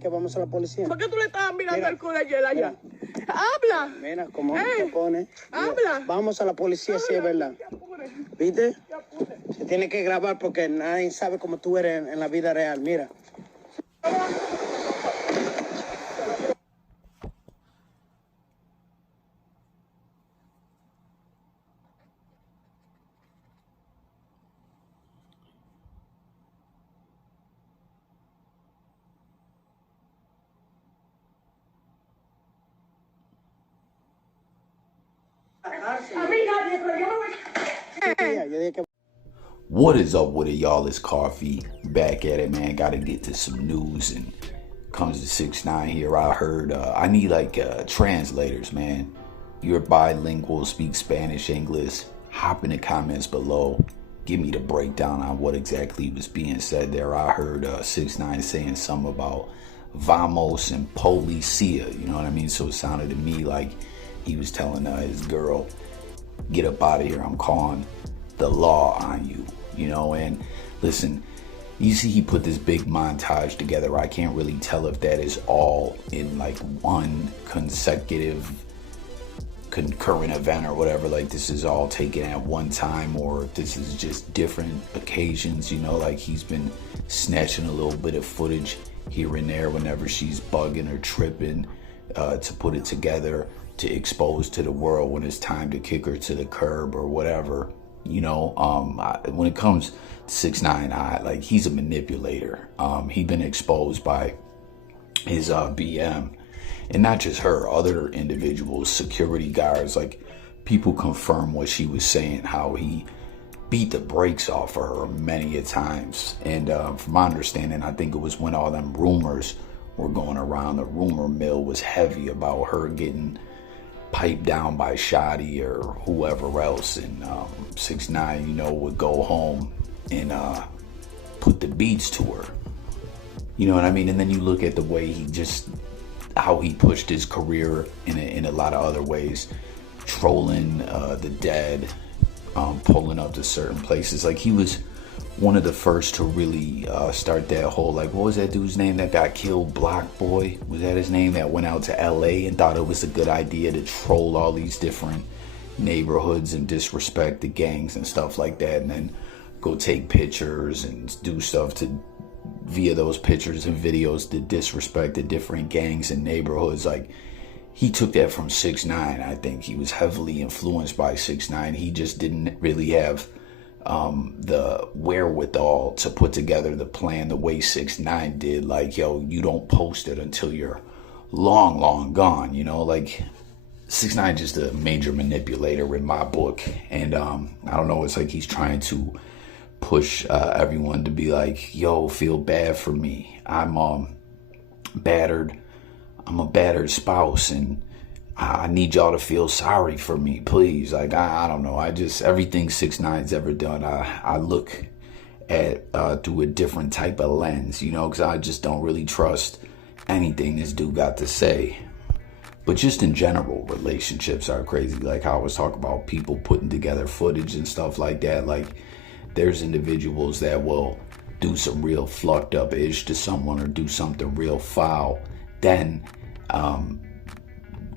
que vamos a la policía. ¿Por qué tú le estabas mirando el culo ayer allá? Mira. ¡Habla! Mira cómo te pone. ¡Habla! Vamos a la policía si es verdad. ¿Viste? Se tiene que grabar porque nadie sabe cómo tú eres en la vida real. Mira. What is up with it, y'all? It's Coffee back at it, man. Gotta get to some news, and comes to 6ix9ine here. I heard I need translators, man. You're bilingual, speak Spanish, English. Hop in the comments below. Give me the breakdown on what exactly was being said there. I heard 6ix9ine saying something about vamos and policia. You know what I mean? So it sounded to me like he was telling his girl, get up out of here. I'm calling the law on you, you know. And listen, you see he put this big montage together. I can't really tell if that is all in like one consecutive concurrent event or whatever, like this is all taken at one time, or if this is just different occasions, you know, like he's been snatching a little bit of footage here and there whenever she's bugging or tripping to put it together to expose to the world when it's time to kick her to the curb or whatever. You know, when it comes to 6ix9ine, like he's a manipulator. He's been exposed by his BM, and not just her, other individuals, security guards, like people confirm what she was saying, how he beat the brakes off of her many a times. And from my understanding, I think it was when all them rumors were going around, the rumor mill was heavy about her getting piped down by Shotty or whoever else, and 6ix9ine, you know, would go home and put the beats to her. You know what I mean? And then you look at the way how he pushed his career in a lot of other ways, trolling the dead, pulling up to certain places. Like he was one of the first to really start that whole, like, what was that dude's name that got killed? Block Boy, was that his name? That went out to LA and thought it was a good idea to troll all these different neighborhoods and disrespect the gangs and stuff like that, and then go take pictures and do stuff to via those pictures and videos to disrespect the different gangs and neighborhoods. Like he took that from 6ix9ine. I think he was heavily influenced by 6ix9ine. He just didn't really have the wherewithal to put together the plan the way 6ix9ine did. Like, yo, you don't post it until you're long gone, you know. Like 6ix9ine just a major manipulator in my book, and I don't know, it's like he's trying to push everyone to be like, yo, feel bad for me, I'm battered, I'm a battered spouse, and I need y'all to feel sorry for me, please. Like, I don't know. Everything 6ix9ine's ever done, I look at through a different type of lens, you know, because I just don't really trust anything this dude got to say. But just in general, relationships are crazy. Like I was talking about people putting together footage and stuff like that. Like there's individuals that will do some real fucked up ish to someone or do something real foul, then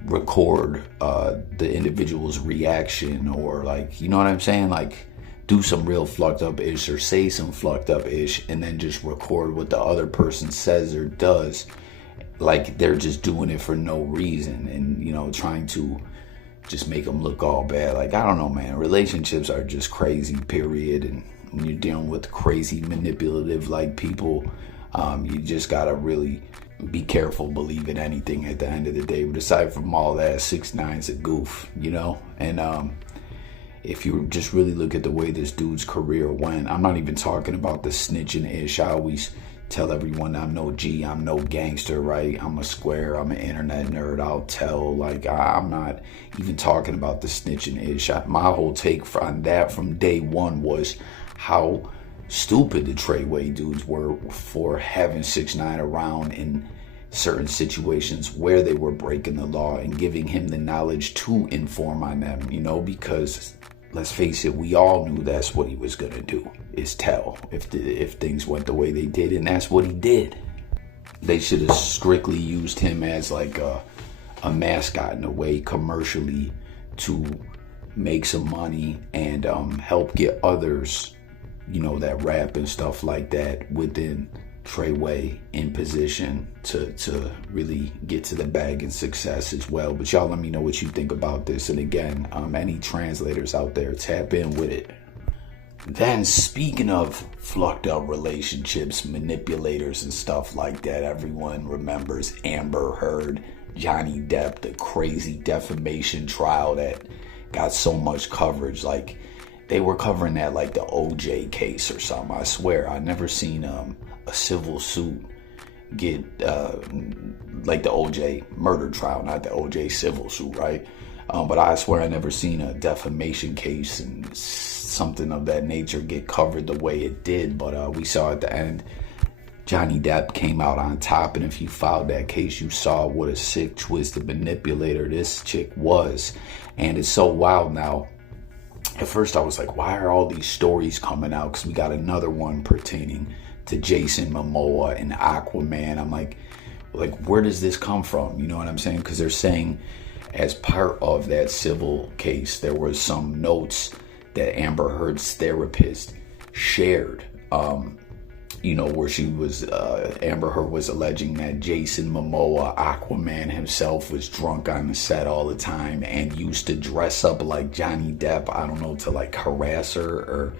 record the individual's reaction, or like, you know what I'm saying, like do some real fucked up ish or say some fucked up ish, and then just record what the other person says or does, like they're just doing it for no reason, and you know, trying to just make them look all bad. Like, I don't know, man, relationships are just crazy, period. And when you're dealing with crazy manipulative like people, you just gotta really be careful believing anything at the end of the day. But aside from all that, 6ix9ine's a goof, you know. And if you just really look at the way this dude's career went, I'm not even talking about the snitching ish. I always tell everyone I'm no G, I'm no gangster, right? I'm a square, I'm an internet nerd. I'll tell, like, I'm not even talking about the snitching ish. My whole take on that from day one was how stupid the Treyway dudes were for having 6ix9ine around in certain situations where they were breaking the law and giving him the knowledge to inform on them, you know, because let's face it, we all knew that's what he was gonna do, is tell if things went the way they did, and that's what he did. They should have strictly used him as like a mascot in a way commercially to make some money and help get others, you know, that rap and stuff like that within Treyway in position to really get to the bag and success as well. But y'all let me know what you think about this. And again, any translators out there, tap in with it. Then speaking of fucked up relationships, manipulators and stuff like that, everyone remembers Amber Heard, Johnny Depp, the crazy defamation trial that got so much coverage. Like they were covering that like the OJ case or something. I swear I never seen a civil suit get like the OJ murder trial, not the OJ civil suit, right? But I swear I never seen a defamation case and something of that nature get covered the way it did. But we saw at the end, Johnny Depp came out on top. And if you filed that case, you saw what a sick, twisted manipulator this chick was. And it's so wild now. At first I was like, why are all these stories coming out? Because we got another one pertaining to Jason Momoa and Aquaman. I'm like, where does this come from? You know what I'm saying? Because they're saying as part of that civil case, there was some notes that Amber Heard's therapist shared, you know, where she was, Amber Heard was alleging that Jason Momoa, Aquaman himself, was drunk on the set all the time and used to dress up like Johnny Depp, I don't know, to like harass her or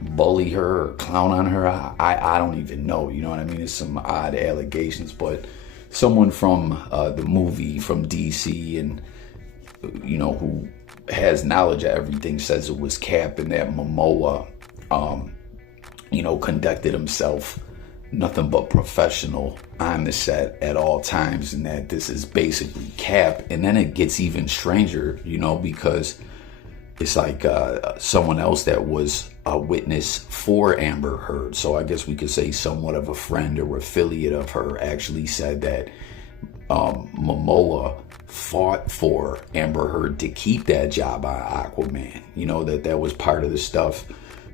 bully her or clown on her. I don't even know, you know what I mean? It's some odd allegations, but someone from the movie from DC and, you know, who has knowledge of everything says it was cap and that Momoa, you know, conducted himself nothing but professional on the set at all times, and that this is basically cap. And then it gets even stranger, you know, because it's like someone else that was a witness for Amber Heard. So I guess we could say somewhat of a friend or affiliate of her actually said that Momoa fought for Amber Heard to keep that job on Aquaman. You know, that was part of the stuff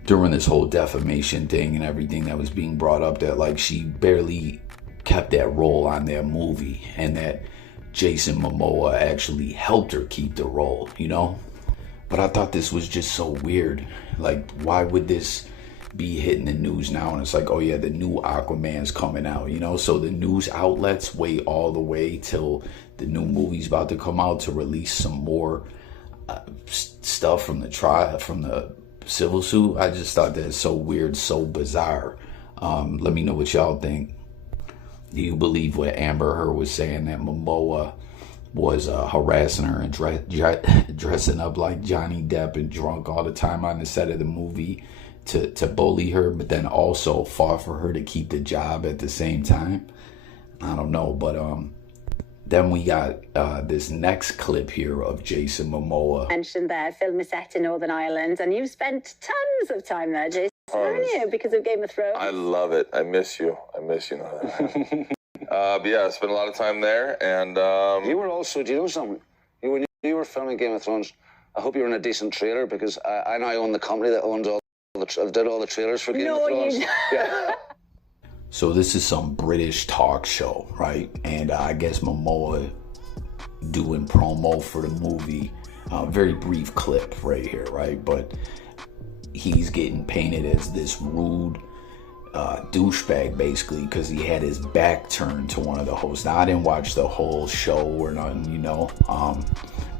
during this whole defamation thing and everything that was being brought up, that like she barely kept that role on that movie and that Jason Momoa actually helped her keep the role, you know? But I thought this was just so weird. Like, why would this be hitting the news now? And it's like, oh yeah, the new Aquaman's coming out, you know? So the news outlets wait all the way till the new movie's about to come out to release some more stuff from the trial, from the civil suit. I just thought that it's so weird, so bizarre. Let me know what y'all think. Do you believe what Amber Heard was saying, that Momoa was harassing her and dressing up like Johnny Depp and drunk all the time on the set of the movie to bully her, but then also fought for her to keep the job at the same time? I don't know, but then we got this next clip here of Jason Momoa. Mentioned there, film is set in Northern Ireland, and you've spent tons of time there, Jason, haven't you? Because of Game of Thrones. I love it. I miss you. But yeah, I spent a lot of time there, and You were also, do you know something? When you were filming Game of Thrones, I hope you were in a decent trailer, because I now own the company that owns did all the trailers for Game of Thrones. You Yeah. So this is some British talk show, right? And I guess Momoa doing promo for the movie. Very brief clip right here, right? But he's getting painted as this rude douchebag, basically, because he had his back turned to one of the hosts. Now, I didn't watch the whole show or nothing, you know,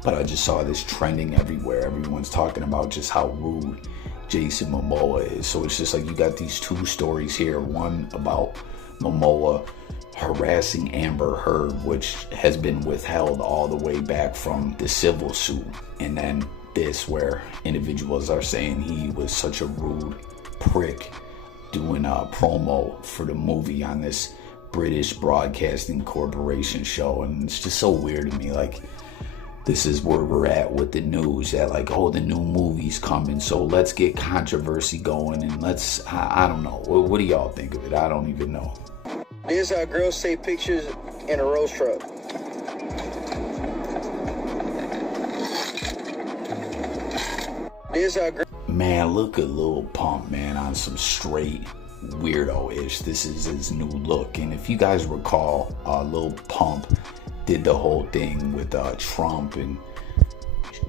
but I just saw this trending everywhere. Everyone's talking about just how rude Jason Momoa is. So it's just like you got these two stories here. One about Momoa harassing Amber Heard, which has been withheld all the way back from the civil suit. And then this, where individuals are saying he was such a rude prick doing a promo for the movie on this British Broadcasting Corporation show. And it's just so weird to me. Like, this is where we're at with the news, that like, oh, the new movie's coming, so let's get controversy going, and let's, I don't know. What do y'all think of it? I don't even know. This is how girls take pictures in a roast truck. This is how Man, look at Lil Pump, man, on some straight weirdo-ish. This is his new look. And if you guys recall, Lil Pump did the whole thing with Trump and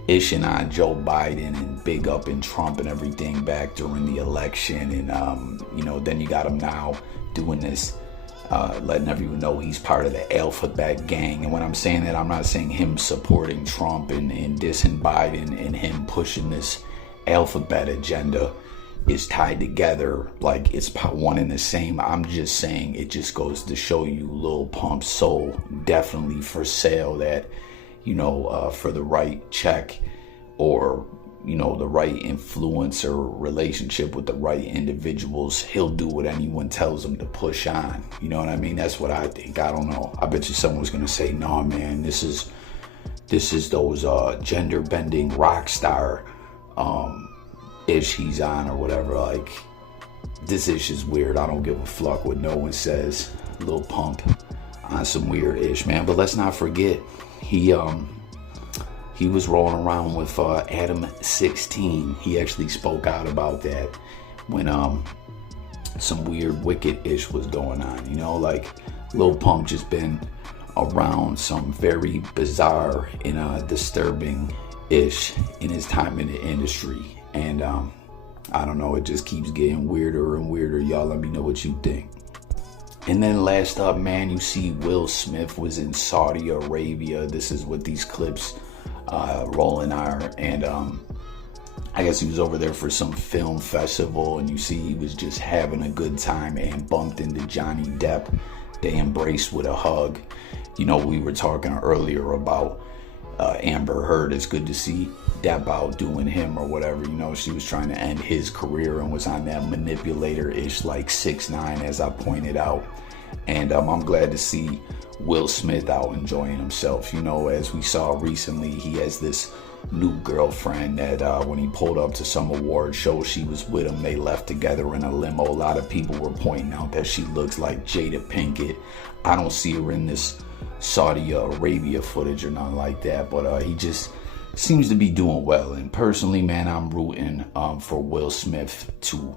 ishing on Joe Biden and big up in Trump and everything back during the election. And, you know, then you got him now doing this, letting everyone know he's part of the alphabet gang. And when I'm saying that, I'm not saying him supporting Trump and dissing Biden and him pushing this alphabet agenda is tied together like it's one and the same. I'm just saying it just goes to show you Lil Pump's soul definitely for sale, that, you know, for the right check or, you know, the right influence or relationship with the right individuals, he'll do what anyone tells him to push on. You know what I mean? That's what I think. I don't know. I bet you someone's gonna say, nah, man, this is those gender bending rock star ish he's on or whatever. Like, this ish is weird. I don't give a fuck what no one says. Lil Pump on some weird ish, man. But let's not forget, he was rolling around with Adam 16. He actually spoke out about that when some weird wicked ish was going on. You know, like, Lil Pump just been around some very bizarre and disturbing ish in his time in the industry. And I don't know, it just keeps getting weirder and weirder. Y'all let me know what you think. And then last up, man, you see Will Smith was in Saudi Arabia. This is what these clips rolling are. And I guess he was over there for some film festival, and you see he was just having a good time and bumped into Johnny Depp. They embraced with a hug. You know, we were talking earlier about Amber Heard. It's good to see Depp out doing him or whatever. You know, she was trying to end his career and was on that manipulator-ish like 6ix9ine, as I pointed out. And I'm glad to see Will Smith out enjoying himself. You know, as we saw recently, he has this new girlfriend that when he pulled up to some award show, she was with him. They left together in a limo. A lot of people were pointing out that she looks like Jada Pinkett. I don't see her in this Saudi Arabia footage or nothing like that, but he just seems to be doing well. And personally, man, I'm rooting for Will Smith to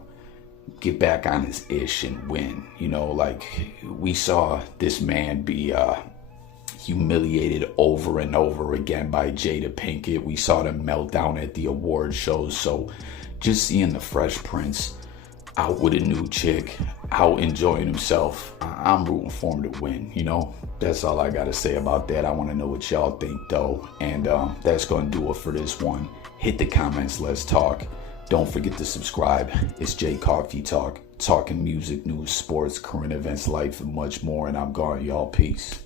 get back on his ish and win. You know, like, we saw this man be humiliated over and over again by Jada Pinkett. We saw them melt down at the award shows. So just seeing the Fresh Prince out with a new chick, out enjoying himself, I'm rooting for him to win. You know, that's all I gotta say about that. I want to know what y'all think though. And that's gonna do it for this one. Hit the comments, let's talk. Don't forget to subscribe. It's J Coffee Talk, talking music, news, sports, current events, life, and much more. And I'm gone, y'all. Peace.